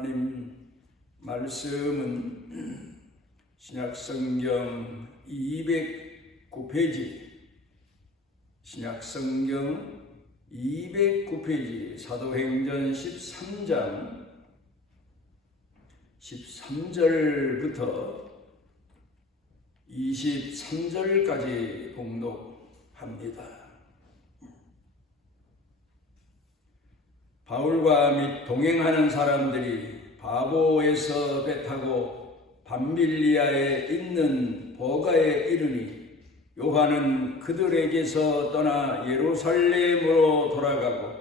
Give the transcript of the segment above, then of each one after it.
하나님 말씀은 신약성경 209페이지 신약성경 209페이지 사도행전 13장 13절부터 23절까지 봉독합니다. 바울과 및 동행하는 사람들이 바보에서 배 타고 밤빌리아에 있는 버가에 이르니 요한은 그들에게서 떠나 예루살렘으로 돌아가고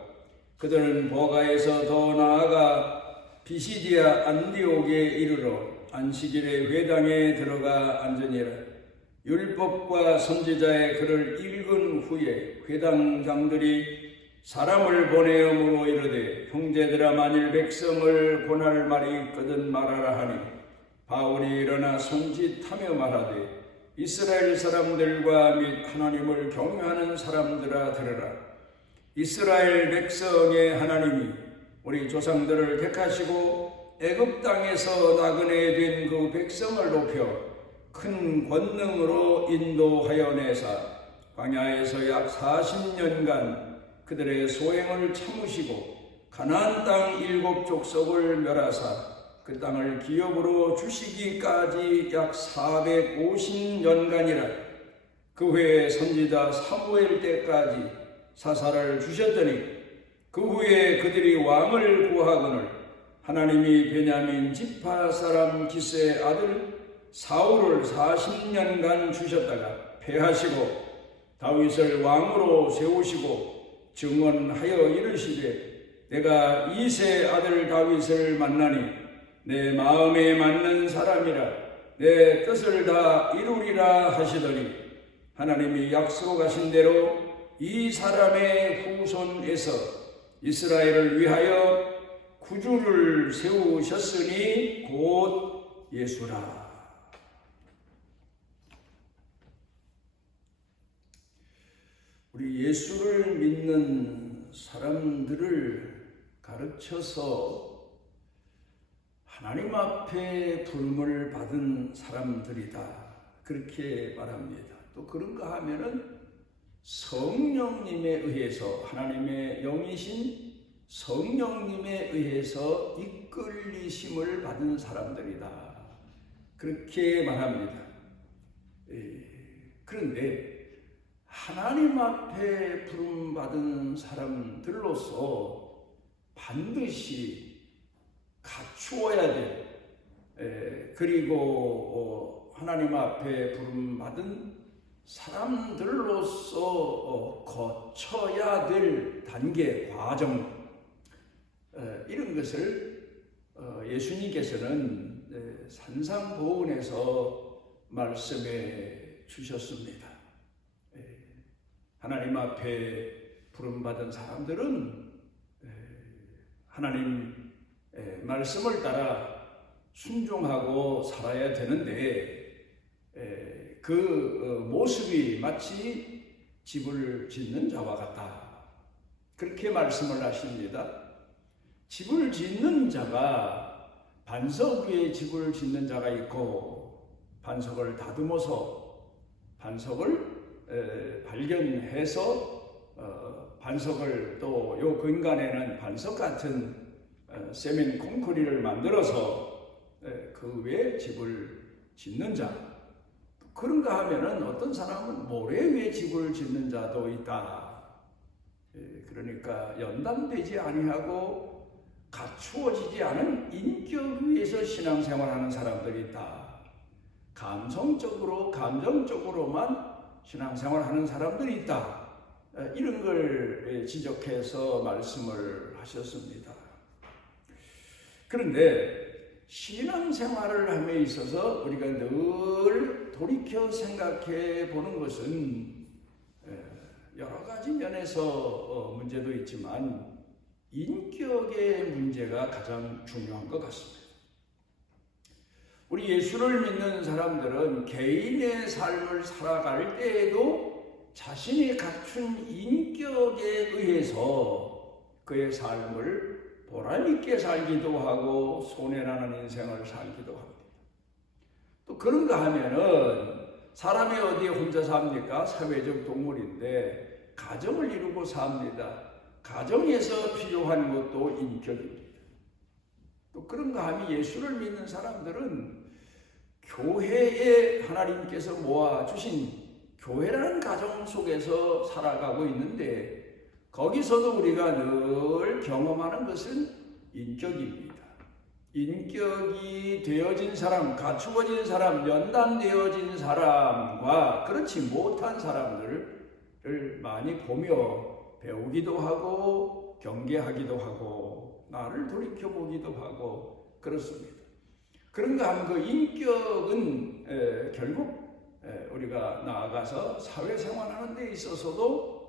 그들은 버가에서 더 나아가 비시디아 안디옥에 이르러 안식일에 회당에 들어가 앉으니라. 율법과 선지자의 글을 읽은 후에 회당장들이 사람을 보내어 물어 이르되 형제들아 만일 백성을 권할 말이 있거든 말하라 하니 바울이 일어나 손짓하며 말하되 이스라엘 사람들과 및 하나님을 경외하는 사람들아 들으라. 이스라엘 백성의 하나님이 우리 조상들을 택하시고 애굽 땅에서 나그네 된 그 백성을 높여 큰 권능으로 인도하여 내사 광야에서 약 40년간 그들의 소행을 참으시고 가나안 땅 7족속을 멸하사 그 땅을 기업으로 주시기까지 약 450년간이라. 그 후에 선지자 사무엘 때까지 사사를 주셨더니 그 후에 그들이 왕을 구하거늘 하나님이 베냐민 지파 사람 기스의 아들 사울을 40년간 주셨다가 패하시고 다윗을 왕으로 세우시고 증언하여 이르시되 내가 이새의 아들 다윗을 만나니 내 마음에 맞는 사람이라 내 뜻을 다 이루리라 하시더니 하나님이 약속하신 대로 이 사람의 후손에서 이스라엘을 위하여 구주를 세우셨으니 곧 예수라. 우리 예수를 믿는 사람들을 가르쳐서 하나님 앞에 부름을 받은 사람들이다. 그렇게 말합니다. 또 그런가 하면은 성령님에 의해서 하나님의 영이신 성령님에 의해서 이끌리심을 받은 사람들이다. 그렇게 말합니다. 그런데 하나님 앞에 부름받은 사람들로서 반드시 갖추어야 될 그리고 하나님 앞에 부름받은 사람들로서 거쳐야 될 단계, 과정 이런 것을 예수님께서는 산상보훈에서 말씀해 주셨습니다. 하나님 앞에 부름받은 사람들은 하나님 말씀을 따라 순종하고 살아야 되는데 그 모습이 마치 집을 짓는 자와 같다. 그렇게 말씀을 하십니다. 집을 짓는 자가 반석 위에 집을 짓는 자가 있고 반석을 다듬어서 반석을 발견해서 반석을 또 요 근간에는 반석 같은 세멘 콘크리트를 만들어서 그 위에 집을 짓는 자. 그런가 하면은 어떤 사람은 모래 위에 집을 짓는 자도 있다. 그러니까 연단되지 아니하고 갖추어지지 않은 인격 위에서 신앙생활하는 사람들이 있다. 감성적으로 감정적으로만 신앙생활하는 사람들이 있다. 이런 걸 지적해서 말씀을 하셨습니다. 그런데 신앙생활을 함에 있어서 우리가 늘 돌이켜 생각해 보는 것은 여러 가지 면에서 문제도 있지만 인격의 문제가 가장 중요한 것 같습니다. 우리 예수를 믿는 사람들은 개인의 삶을 살아갈 때에도 자신이 갖춘 인격에 의해서 그의 삶을 보람있게 살기도 하고 손해나는 인생을 살기도 합니다. 또 그런가 하면은 사람이 어디에 혼자 삽니까? 사회적 동물인데 가정을 이루고 삽니다. 가정에서 필요한 것도 인격입니다. 또 그런가 하면 예수를 믿는 사람들은 교회에 하나님께서 모아주신 교회라는 가정 속에서 살아가고 있는데 거기서도 우리가 늘 경험하는 것은 인격입니다. 인격이 되어진 사람, 갖추어진 사람, 연단되어진 사람과 그렇지 못한 사람들을 많이 보며 배우기도 하고 경계하기도 하고 나를 돌이켜보기도 하고 그렇습니다. 그런가 하면 그 인격은 결국 우리가 나아가서 사회생활하는 데 있어서도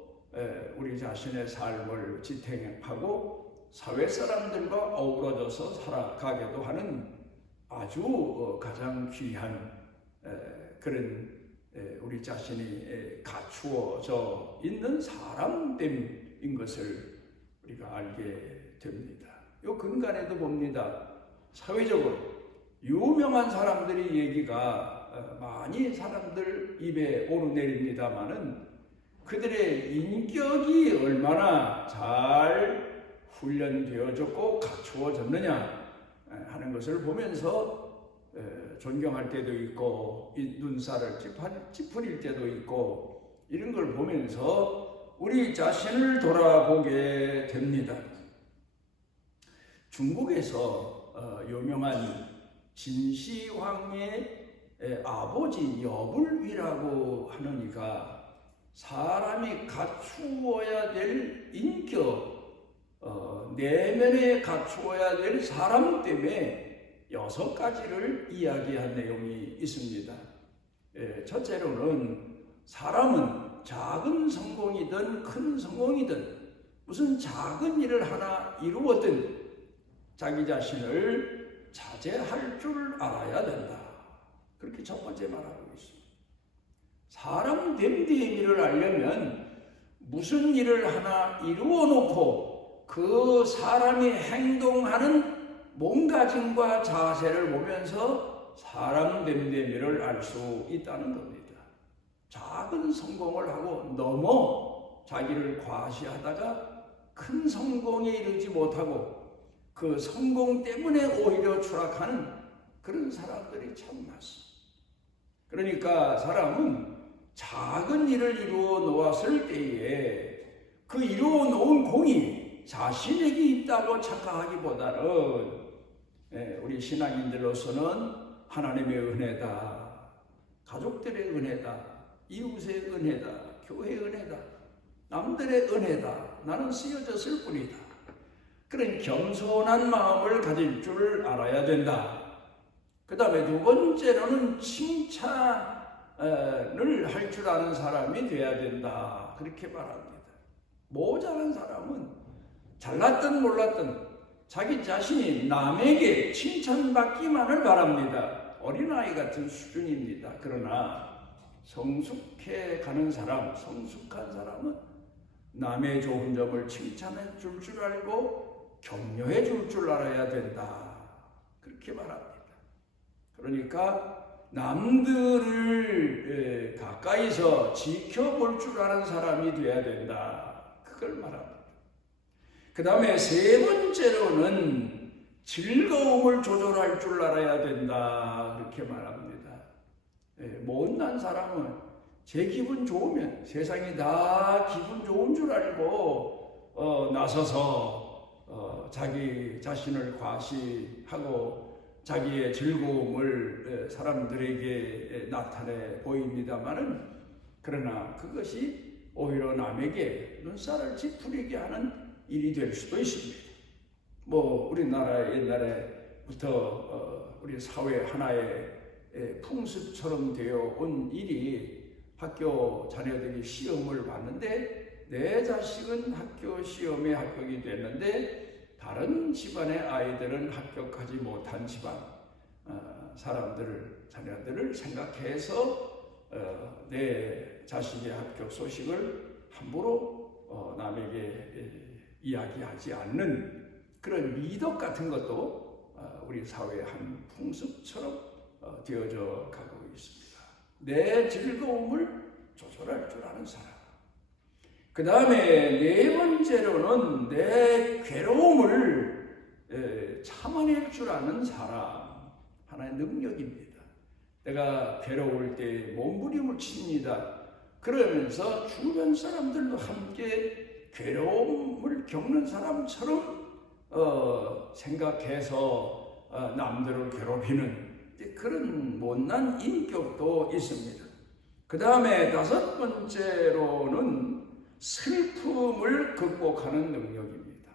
우리 자신의 삶을 지탱하고 사회 사람들과 어우러져서 살아가기도 하는 아주 가장 귀한 그런 우리 자신이 갖추어져 있는 사람됨인 것을 우리가 알게 됩니다. 요 근간에도 봅니다. 사회적으로 유명한 사람들이 얘기가 많이 사람들 입에 오르내립니다마는 그들의 인격이 얼마나 잘 훈련되어졌고 갖추어졌느냐 하는 것을 보면서 존경할 때도 있고 눈살을 찌푸릴 때도 있고 이런 걸 보면서 우리 자신을 돌아보게 됩니다. 중국에서 유명한 진시황의 아버지 여불위라고 하는 이가 사람이 갖추어야 될 인격 내면에 갖추어야 될 사람 때문에 6가지를 이야기한 내용이 있습니다. 첫째로는 사람은 작은 성공이든 큰 성공이든 무슨 작은 일을 하나 이루었든 자기 자신을 자제할 줄 알아야 된다. 그렇게 첫 번째 말하고 있습니다. 사람 됨됨이를 알려면 무슨 일을 하나 이루어 놓고 그 사람이 행동하는 몸가짐과 자세를 보면서 사람 됨됨이를 알 수 있다는 겁니다. 작은 성공을 하고 넘어 자기를 과시하다가 큰 성공에 이르지 못하고 그 성공 때문에 오히려 추락하는 그런 사람들이 참 많습니다. 그러니까 사람은 작은 일을 이루어 놓았을 때에 그 이루어 놓은 공이 자신에게 있다고 착각하기보다는 우리 신앙인들로서는 하나님의 은혜다, 가족들의 은혜다, 이웃의 은혜다, 교회의 은혜다, 남들의 은혜다, 나는 쓰여졌을 뿐이다. 그런 겸손한 마음을 가질 줄 알아야 된다. 그 다음에 두 번째로는 칭찬을 할 줄 아는 사람이 돼야 된다. 그렇게 말합니다. 모자란 사람은 잘났든 몰랐든 자기 자신이 남에게 칭찬받기만을 바랍니다. 어린아이 같은 수준입니다. 그러나 성숙해 가는 사람, 성숙한 사람은 남의 좋은 점을 칭찬해 줄 줄 알고 격려해 줄 줄 알아야 된다. 그렇게 말합니다. 그러니까 남들을 가까이서 지켜볼 줄 아는 사람이 되어야 된다. 그걸 말합니다. 그 다음에 세 번째로는 즐거움을 조절할 줄 알아야 된다. 그렇게 말합니다. 못난 사람은 제 기분 좋으면 세상이 다 기분 좋은 줄 알고 나서서 자기 자신을 과시하고 자기의 즐거움을 사람들에게 나타내 보입니다마는 그러나 그것이 오히려 남에게 눈살을 찌푸리게 하는 일이 될 수도 있습니다. 우리나라 옛날에부터 우리 사회 하나의 풍습처럼 되어 온 일이 학교 자녀들이 시험을 봤는데 내 자식은 학교 시험에 합격이 됐는데 다른 집안의 아이들은 합격하지 못한 집안 자녀들을 생각해서 내 자식의 합격 소식을 함부로 남에게 이야기하지 않는 그런 미덕 같은 것도 우리 사회의 한 풍습처럼 되어져 가고 있습니다. 내 즐거움을 조절할 줄 아는 사람. 그 다음에 네 번째로는 내 괴로움을 참아낼 줄 아는 사람. 하나의 능력입니다. 내가 괴로울 때 몸부림을 칩니다. 그러면서 주변 사람들도 함께 괴로움을 겪는 사람처럼 생각해서 남들을 괴롭히는 그런 못난 인격도 있습니다. 그 다음에 다섯 번째로는 슬픔을 극복하는 능력입니다.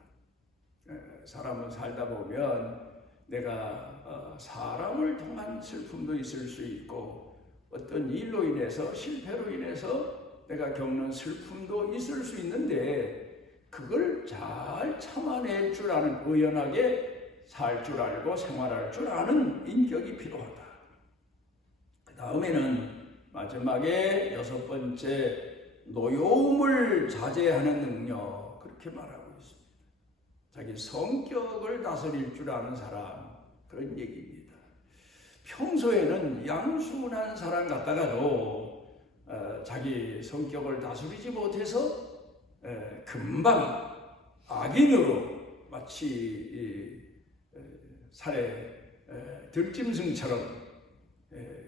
사람은 살다 보면 내가 사람을 통한 슬픔도 있을 수 있고 어떤 일로 인해서 실패로 인해서 내가 겪는 슬픔도 있을 수 있는데 그걸 잘 참아낼 줄 아는, 의연하게 살 줄 알고 생활할 줄 아는 인격이 필요하다. 그 다음에는 마지막에 여섯 번째, 노여움을 자제하는 능력, 그렇게 말하고 있습니다. 자기 성격을 다스릴 줄 아는 사람, 그런 얘기입니다. 평소에는 양순한 사람 같다가도 자기 성격을 다스리지 못해서 금방 악인으로 마치 살에 들짐승처럼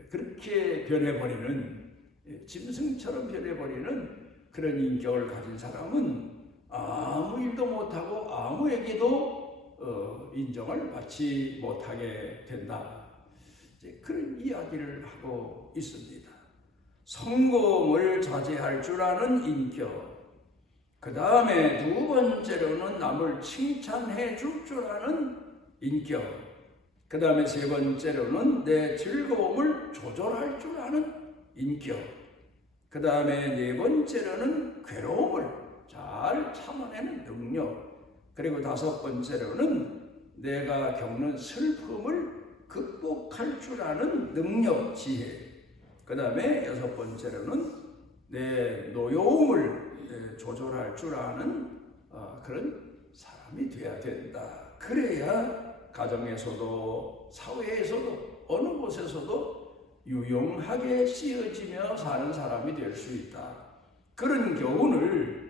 그렇게 변해버리는, 짐승처럼 변해버리는 그런 인격을 가진 사람은 아무 일도 못하고 아무에게도 인정을 받지 못하게 된다. 그런 이야기를 하고 있습니다. 성공을 자제할 줄 아는 인격. 그 다음에 두 번째로는 남을 칭찬해 줄 줄 아는 인격. 그 다음에 세 번째로는 내 즐거움을 조절할 줄 아는 인격. 그 다음에 네 번째로는 괴로움을 잘 참아내는 능력. 그리고 다섯 번째로는 내가 겪는 슬픔을 극복할 줄 아는 능력, 지혜. 그 다음에 여섯 번째로는 내 노여움을 조절할 줄 아는 그런 사람이 되어야 된다. 그래야 가정에서도 사회에서도 어느 곳에서도 유용하게 쓰여지며 사는 사람이 될 수 있다. 그런 교훈을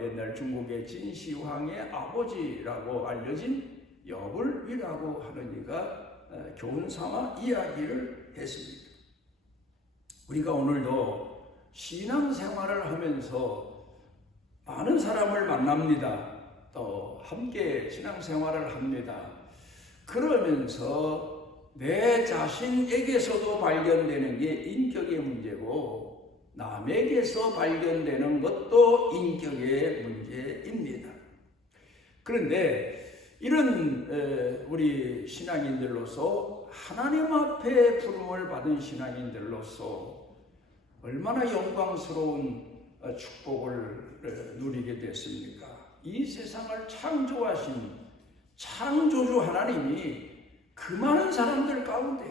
옛날 중국의 진시황의 아버지라고 알려진 여불위라고 하는 이가 교훈 삼아 이야기를 했습니다. 우리가 오늘도 신앙생활을 하면서 많은 사람을 만납니다. 또 함께 신앙생활을 합니다. 그러면서 내 자신에게서도 발견되는 게 인격의 문제고 남에게서 발견되는 것도 인격의 문제입니다. 그런데 이런 우리 신앙인들로서 하나님 앞에 부름을 받은 신앙인들로서 얼마나 영광스러운 축복을 누리게 됐습니까? 이 세상을 창조하신 창조주 하나님이 그 많은 사람들 가운데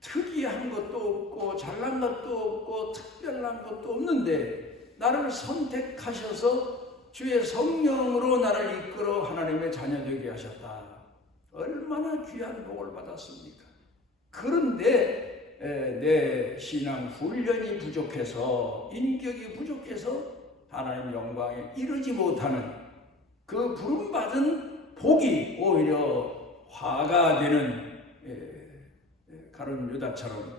특이한 것도 없고 잘난 것도 없고 특별한 것도 없는데 나를 선택하셔서 주의 성령으로 나를 이끌어 하나님의 자녀 되게 하셨다. 얼마나 귀한 복을 받았습니까? 그런데 내 신앙 훈련이 부족해서, 인격이 부족해서 하나님 영광에 이르지 못하는 그 부름받은 복이 오히려 화가 되는 가룟 유다처럼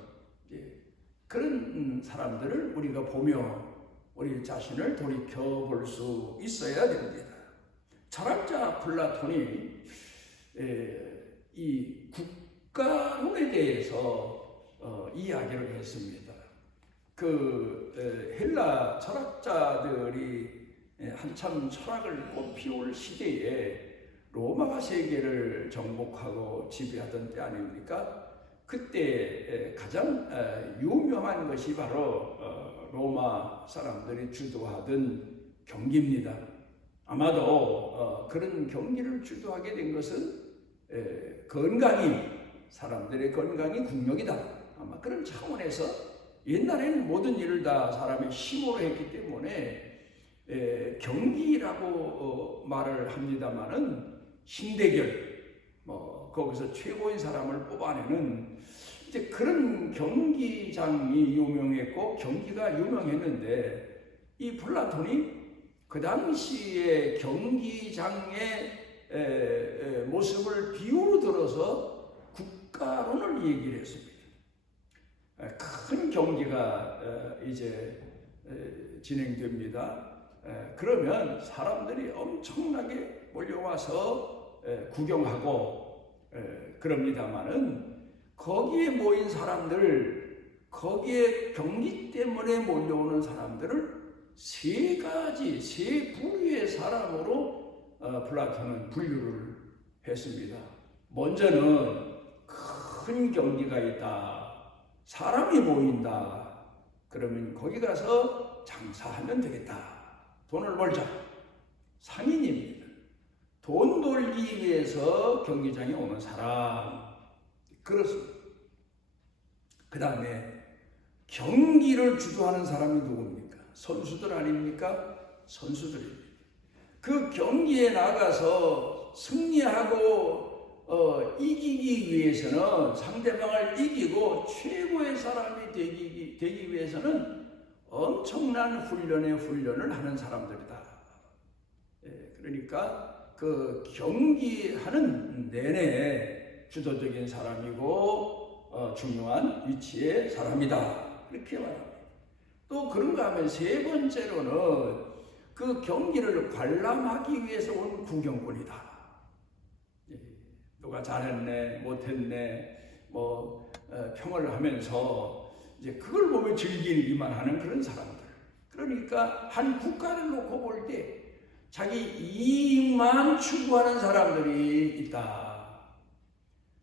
그런 사람들을 우리가 보며 우리 자신을 돌이켜 볼 수 있어야 됩니다. 철학자 플라톤이 이 국가론에 대해서 이야기를 했습니다. 그 헬라 철학자들이 한참 철학을 꽃피울 시대에 로마가 세계를 정복하고 지배하던 때 아닙니까? 그때 가장 유명한 것이 바로 로마 사람들이 주도하던 경기입니다. 아마도 그런 경기를 주도하게 된 것은 사람들의 건강이 국력이다. 아마 그런 차원에서 옛날에는 모든 일을 다 사람의 힘으로 했기 때문에 경기라고 말을 합니다마는 신대결 거기서 최고의 사람을 뽑아내는 이제 그런 경기장이 유명했고 경기가 유명했는데 이 플라톤이 그 당시의 경기장의 모습을 비유로 들어서 국가론을 얘기를 했습니다. 큰 경기가 이제 진행됩니다. 그러면 사람들이 엄청나게 몰려와서 구경하고 그럽니다마는 거기에 모인 사람들, 거기에 경기 때문에 몰려오는 사람들을 세 부류의 사람으로 플라톤은 분류를 했습니다. 먼저는 큰 경기가 있다. 사람이 모인다. 그러면 거기 가서 장사하면 되겠다. 돈을 벌자. 상인입니다. 돈 벌기 위해서 경기장에 오는 사람. 그렇습니다. 그 다음에 경기를 주도하는 사람이 누굽니까? 선수들 아닙니까? 선수들입니다. 그 경기에 나가서 승리하고 이기기 위해서는 상대방을 이기고 최고의 사람이 되기 위해서는 엄청난 훈련을 하는 사람들이다. 그러니까 그 경기하는 내내 주도적인 사람이고 중요한 위치의 사람이다. 그렇게 말합니다. 또 그런가 하면 세 번째로는 그 경기를 관람하기 위해서 온 구경꾼이다. 누가 잘했네, 못했네, 평을 하면서 이제 그걸 보며 즐기기만 하는 그런 사람들. 그러니까 한 국가를 놓고 볼 때 자기 이익만 추구하는 사람들이 있다.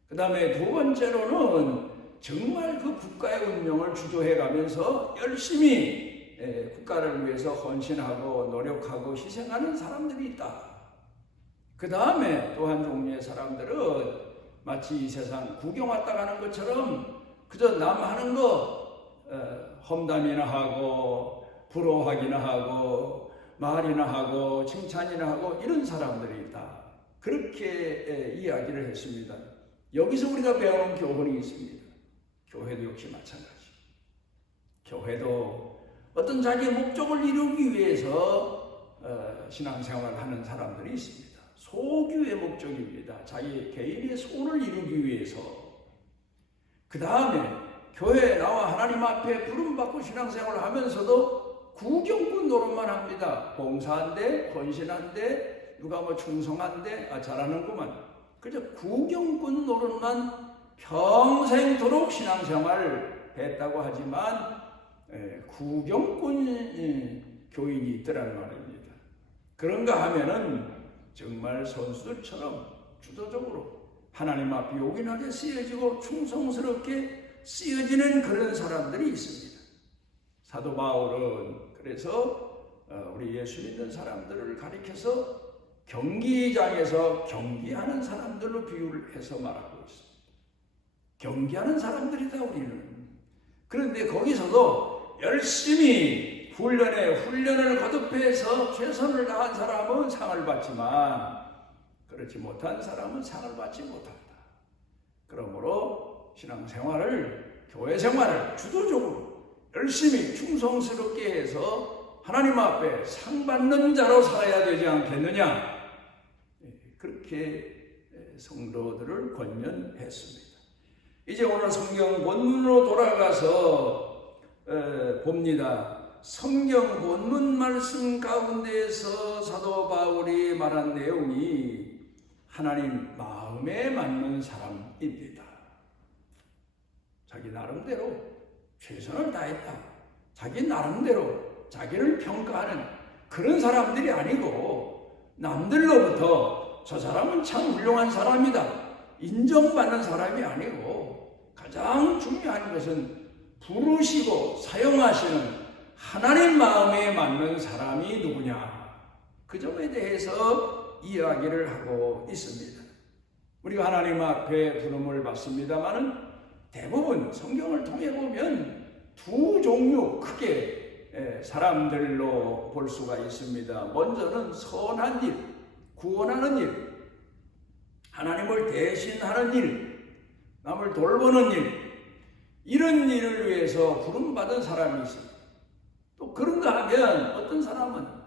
그 다음에 두 번째로는 정말 그 국가의 운명을 주도해 가면서 열심히 국가를 위해서 헌신하고 노력하고 희생하는 사람들이 있다. 그 다음에 또 한 종류의 사람들은 마치 이 세상 구경 왔다 가는 것처럼 그저 남 하는 거 험담이나 하고 부러워하기나 하고 말이나 하고 칭찬이나 하고 이런 사람들이 있다. 그렇게 이야기를 했습니다. 여기서 우리가 배우는 교훈이 있습니다. 교회도 역시 마찬가지. 교회도 어떤 자기의 목적을 이루기 위해서 신앙생활을 하는 사람들이 있습니다. 소규의 목적입니다. 자기 개인의 소원을 이루기 위해서. 그 다음에 교회에 나와 하나님 앞에 부름받고 신앙생활을 하면서도 구경꾼 노릇만 합니다. 봉사한데, 헌신한데, 누가 충성한데, 잘하는구만. 그저 구경꾼 노릇만 평생도록 신앙생활을 했다고 하지만 구경꾼 교인이 있더라는 말입니다. 그런가 하면은 정말 선수들처럼 주도적으로 하나님 앞에 요긴하게 쓰여지고 충성스럽게 쓰여지는 그런 사람들이 있습니다. 사도 바울은 그래서 우리 예수 믿는 사람들을 가리켜서 경기장에서 경기하는 사람들로 비유를 해서 말하고 있습니다. 경기하는 사람들이다 우리는. 그런데 거기서도 열심히 훈련을 거듭해서 최선을 다한 사람은 상을 받지만 그렇지 못한 사람은 상을 받지 못한다. 그러므로 신앙생활을, 교회생활을 주도적으로 열심히 충성스럽게 해서 하나님 앞에 상 받는 자로 살아야 되지 않겠느냐. 그렇게 성도들을 권면했습니다. 이제 오늘 성경 본문으로 돌아가서 봅니다. 성경 본문 말씀 가운데에서 사도 바울이 말한 내용이 하나님 마음에 맞는 사람입니다. 자기 나름대로 최선을 다했다. 자기 나름대로 자기를 평가하는 그런 사람들이 아니고 남들로부터 저 사람은 참 훌륭한 사람이다. 인정받는 사람이 아니고 가장 중요한 것은 부르시고 사용하시는 하나님 마음에 맞는 사람이 누구냐. 그 점에 대해서 이야기를 하고 있습니다. 우리가 하나님 앞에 부름을 받습니다마는 대부분 성경을 통해 보면 두 종류 크게 사람들로 볼 수가 있습니다. 먼저는 선한 일, 구원하는 일. 하나님을 대신하는 일, 남을 돌보는 일, 이런 일을 위해서 부름받은 사람이 있습니다. 또 그런가 하면 어떤 사람은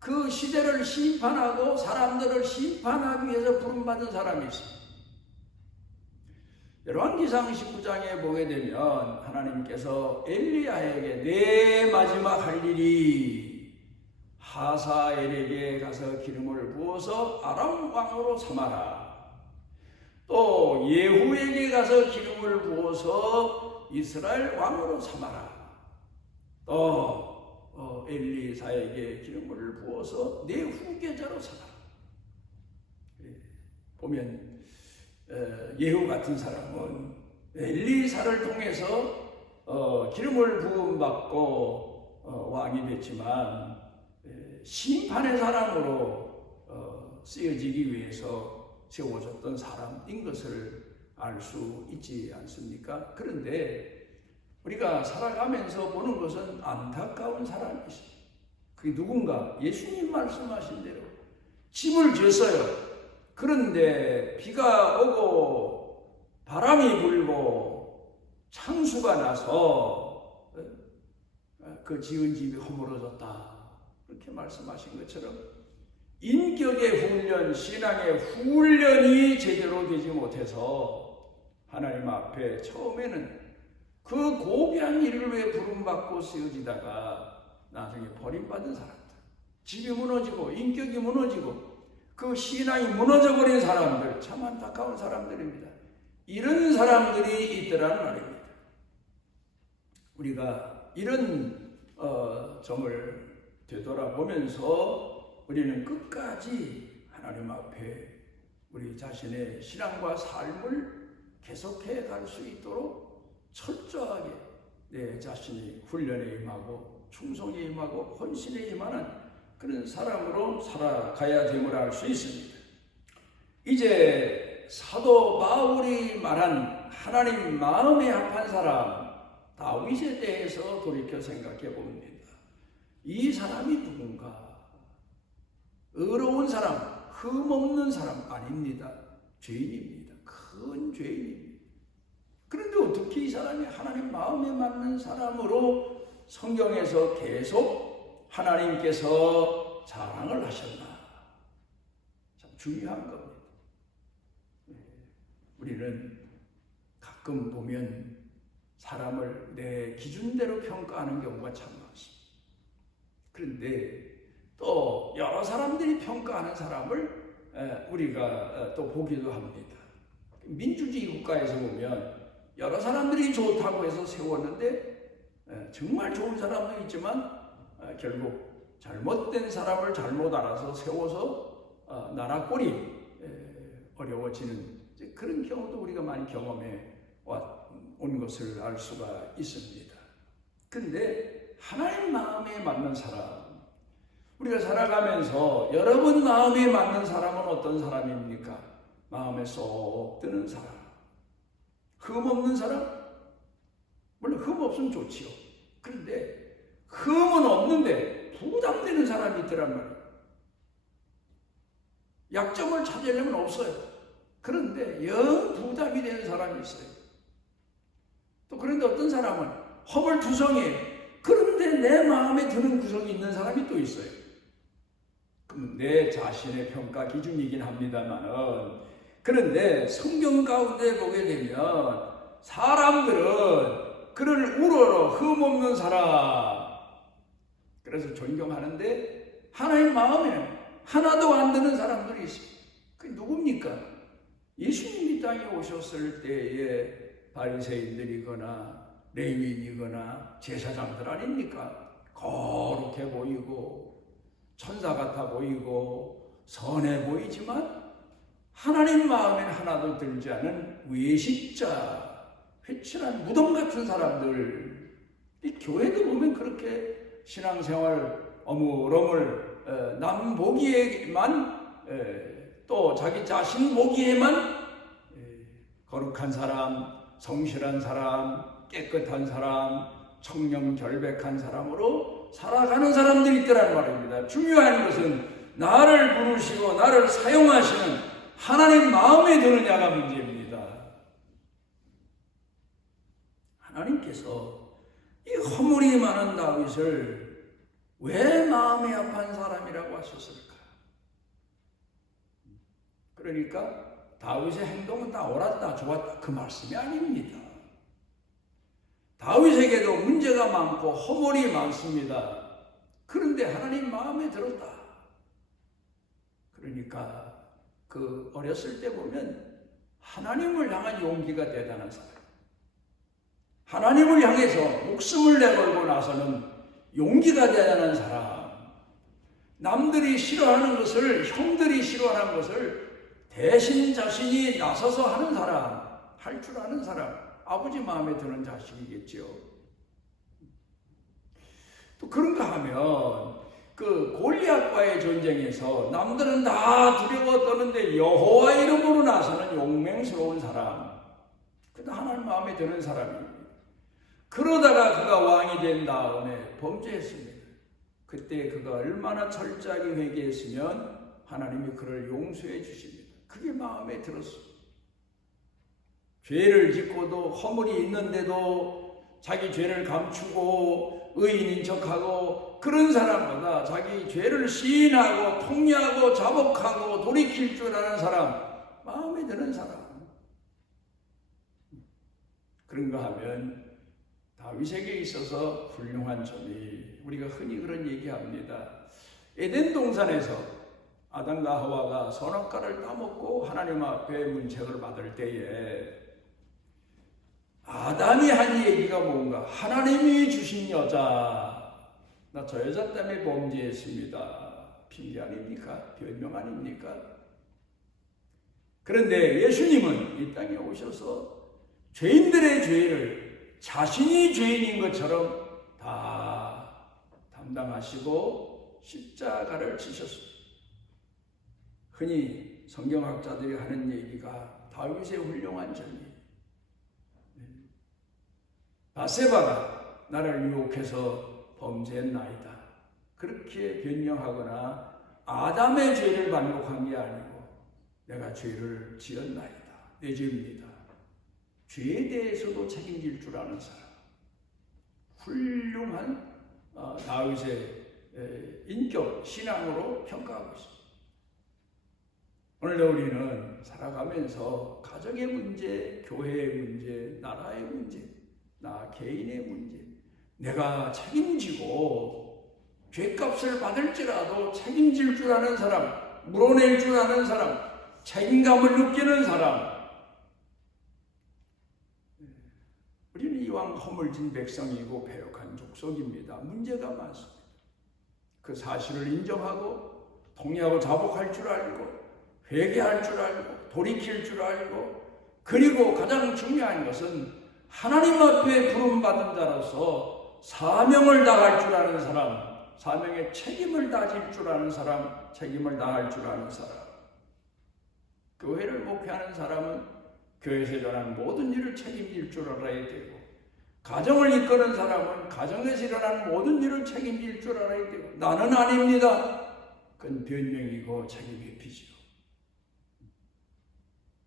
그 시대를 심판하고 사람들을 심판하기 위해서 부름받은 사람이 있습니다. 열왕기상 19장에 보게 되면 하나님께서 엘리야에게 내 마지막 할 일이 하사엘에게 가서 기름을 부어서 아람 왕으로 삼아라. 또 예후에게 가서 기름을 부어서 이스라엘 왕으로 삼아라. 또 엘리사에게 기름을 부어서 내 후계자로 삼아라. 보면 예후 같은 사람은 엘리사를 통해서 기름을 부음받고 왕이 됐지만 심판의 사람으로 쓰여지기 위해서 세워졌던 사람인 것을 알 수 있지 않습니까? 그런데 우리가 살아가면서 보는 것은 안타까운 사람이 있어요. 그게 누군가? 예수님 말씀하신 대로 집을 지었어요. 그런데 비가 오고 바람이 불고 창수가 나서 그 지은 집이 허물어졌다. 그렇게 말씀하신 것처럼 인격의 훈련, 신앙의 훈련이 제대로 되지 못해서 하나님 앞에 처음에는 그 고귀한 일을 위해 부름받고 쓰여지다가 나중에 버림받은 사람들, 집이 무너지고 인격이 무너지고 그 신앙이 무너져버린 사람들, 참 안타까운 사람들입니다. 이런 사람들이 있더라는 말입니다. 우리가 이런 점을 되돌아보면서 우리는 끝까지 하나님 앞에 우리 자신의 신앙과 삶을 계속해 갈 수 있도록 철저하게 내 자신이 훈련에 임하고 충성에 임하고 헌신에 임하는 그런 사람으로 살아가야 됨을 알 수 있습니다. 이제 사도 바울이 말한 하나님 마음에 합한 사람 다윗에 대해서 돌이켜 생각해 봅니다. 이 사람이 누군가? 의로운 사람, 흠없는 사람 아닙니다. 죄인입니다. 큰 죄인입니다. 그런데 어떻게 이 사람이 하나님 마음에 맞는 사람으로 성경에서 계속 하나님께서 자랑을 하셨나? 참 중요한 겁니다. 우리는 가끔 보면 사람을 내 기준대로 평가하는 경우가 참 많습니다. 그런데 또 여러 사람들이 평가하는 사람을 우리가 또 보기도 합니다. 민주주의 국가에서 보면 여러 사람들이 좋다고 해서 세웠는데 정말 좋은 사람도 있지만 결국 잘못된 사람을 잘못 알아서 세워서 나라 꼴이 어려워지는 그런 경우도 우리가 많이 경험해 온 것을 알 수가 있습니다. 그런데 하나님 마음에 맞는 사람, 우리가 살아가면서 여러분 마음에 맞는 사람은 어떤 사람입니까? 마음에 쏙 드는 사람, 흠없는 사람? 물론 흠 없으면 좋지요. 그런데 흠은 없는데 부담되는 사람이 있더란 말이에요. 약점을 찾으려면 없어요. 그런데 영 부담이 되는 사람이 있어요. 또 그런데 어떤 사람은 허물투성이에요. 그런데 내 마음에 드는 구석이 있는 사람이 또 있어요. 그럼 내 자신의 평가 기준이긴 합니다만은, 그런데 성경 가운데 보게 되면 사람들은 그를 우러러 흠없는 사람, 그래서 존경하는데 하나님 마음에는 하나도 안 드는 사람들이 있어요. 그게 누굽니까? 예수님이 땅에 오셨을 때에 바리새인들이거나 레위인이거나 제사장들 아닙니까? 거룩해 보이고 천사 같아 보이고 선해 보이지만 하나님 마음엔 하나도 들지 않은 외식자, 회칠한 무덤 같은 사람들. 이 교회도 보면 그렇게 신앙생활 어물어물 남 보기에만 또 자기 자신 보기에만 거룩한 사람, 성실한 사람, 깨끗한 사람, 청렴 결백한 사람으로 살아가는 사람들이 있더란 말입니다. 중요한 것은 나를 부르시고 나를 사용하시는 하나님 마음에 드느냐가 문제입니다. 하나님께서 이 허물이 많은 다윗을 왜 마음이 아픈 사람이라고 하셨을까? 그러니까 다윗의 행동은 다 옳았다 좋았다 그 말씀이 아닙니다. 다윗에게도 문제가 많고 허물이 많습니다. 그런데 하나님 마음에 들었다. 그러니까 그 어렸을 때 보면 하나님을 향한 용기가 대단한 사람, 하나님을 향해서 목숨을 내걸고 나서는 용기가 대단한 사람, 남들이 싫어하는 것을, 형들이 싫어하는 것을 대신 자신이 나서서 하는 사람, 할 줄 아는 사람, 아버지 마음에 드는 자식이겠죠. 또 그런가 하면 그 골리앗과의 전쟁에서 남들은 다 두려워 떠는데 여호와 이름으로 나서는 용맹스러운 사람, 그도 하나님 마음에 드는 사람입니다. 그러다가 그가 왕이 된 다음에 범죄했습니다. 그때 그가 얼마나 철저하게 회개했으면 하나님이 그를 용서해 주십니다. 그게 마음에 들었습니다. 죄를 짓고도 허물이 있는데도 자기 죄를 감추고 의인인 척하고 그런 사람보다 자기 죄를 시인하고 통례하고 자복하고 돌이킬 줄 아는 사람, 마음에 드는 사람. 그런가 하면 다윗에게 있어서 훌륭한 점이, 우리가 흔히 그런 얘기합니다. 에덴 동산에서 아담과 하와가 선악과를 따먹고 하나님 앞에 문책을 받을 때에 아담이 한 얘기가 뭔가? 하나님이 주신 여자, 나 저 여자 때문에 범죄했습니다. 핑계 아닙니까? 변명 아닙니까? 그런데 예수님은 이 땅에 오셔서 죄인들의 죄를 자신이 죄인인 것처럼 다 담당하시고 십자가를 지셨습니다. 흔히 성경학자들이 하는 얘기가 다윗의 훌륭한 점이에요. 바세바가 나를 유혹해서 범죄했나이다. 그렇게 변명하거나 아담의 죄를 반복한 게 아니고 내가 죄를 지었나이다. 내 죄입니다. 죄에 대해서도 책임질 줄 아는 사람. 훌륭한 다윗의 인격, 신앙으로 평가하고 있습니다. 오늘도 우리는 살아가면서 가정의 문제, 교회의 문제, 나라의 문제, 나 개인의 문제, 내가 책임지고 죄값을 받을지라도 책임질 줄 아는 사람, 물어낼 줄 아는 사람, 책임감을 느끼는 사람. 우리는 이왕 허물진 백성이고 패역한 족속입니다. 문제가 많습니다. 그 사실을 인정하고 통회하고 자복할 줄 알고 회개할 줄 알고 돌이킬 줄 알고, 그리고 가장 중요한 것은 하나님 앞에 부름받은 자로서 사명을 다할 줄 아는 사람, 사명의 책임을 다질 줄 아는 사람, 책임을 다할 줄 아는 사람. 교회를 목회하는 사람은 교회에서 일어나는 모든 일을 책임질 줄 알아야 되고, 가정을 이끄는 사람은 가정에서 일어나는 모든 일을 책임질 줄 알아야 되고, 나는 아닙니다. 그건 변명이고 책임 회피지요.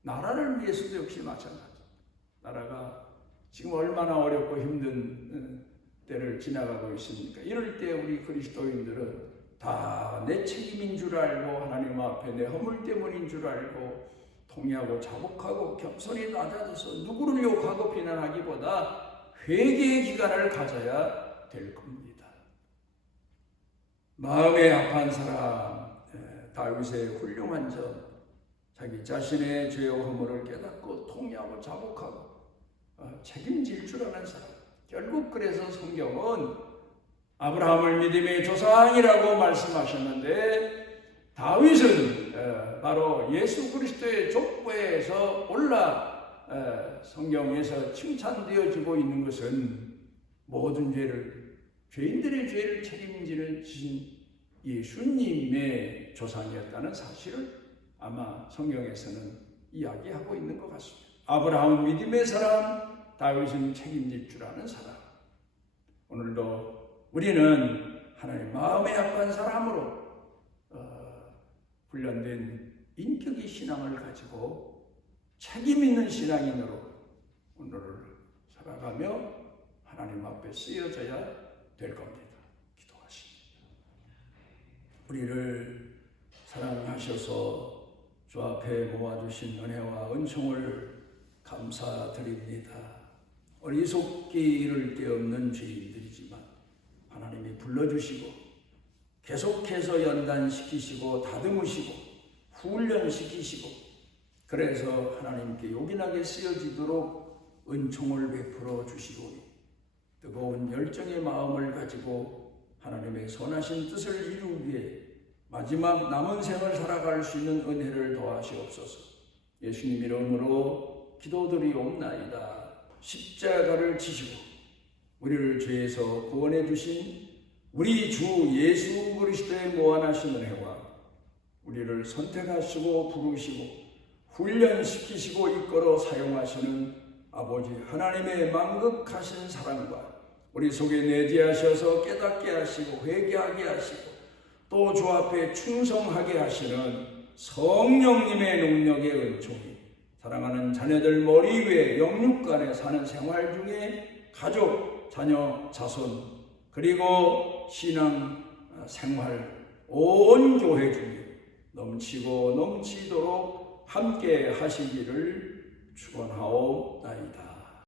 나라를 위해서도 역시 마찬가지입니다. 나라가 지금 얼마나 어렵고 힘든 때를 지나가고 있습니까? 이럴 때 우리 그리스도인들은 다 내 책임인 줄 알고 하나님 앞에 내 허물 때문인 줄 알고 통회하고 자복하고 겸손히 낮아져서 누구를 욕하고 비난하기보다 회개의 기간을 가져야 될 겁니다. 마음에 합한 사람, 다윗의 훌륭한 점, 자기 자신의 죄와 허물을 깨닫고 통회하고 자복하고 책임질 줄 아는 사람. 결국 그래서 성경은 아브라함을 믿음의 조상이라고 말씀하셨는데, 다윗은 바로 예수 그리스도의 족보에서 올라 성경에서 칭찬되어지고 있는 것은 모든 죄를, 죄인들의 죄를 책임지는 예수님의 조상이었다는 사실을 아마 성경에서는 이야기하고 있는 것 같습니다. 아브라함은 믿음의 사람, 다윗은 책임질 줄 아는 사람. 오늘도 우리는 하나님 마음에 합한 사람으로 훈련된 인격의 신앙을 가지고 책임 있는 신앙인으로 오늘을 살아가며 하나님 앞에 쓰여져야 될 겁니다. 기도하십니다. 우리를 사랑하셔서 주 앞에 모아주신 은혜와 은총을 감사드립니다. 어리석기 이를 데 없는 죄인들이지만 하나님이 불러주시고 계속해서 연단시키시고 다듬으시고 훈련시키시고 그래서 하나님께 요긴하게 쓰여지도록 은총을 베풀어 주시고 뜨거운 열정의 마음을 가지고 하나님의 선하신 뜻을 이루기 위해 마지막 남은 생을 살아갈 수 있는 은혜를 더하시옵소서. 예수님 이름으로 기도드리옵나이다. 십자가를 지시고 우리를 죄에서 구원해 주신 우리 주 예수 그리스도의 무한하신 은혜와 우리를 선택하시고 부르시고 훈련시키시고 이끌어 사용하시는 아버지 하나님의 만극하신 사랑과 우리 속에 내재하셔서 깨닫게 하시고 회개하게 하시고 또 주 앞에 충성하게 하시는 성령님의 능력의 은총이 사랑하는 자녀들 머리 위에 영육간에 사는 생활 중에 가족, 자녀, 자손 그리고 신앙 생활 온 교회 중에 넘치고 넘치도록 함께 하시기를 축원하옵나이다.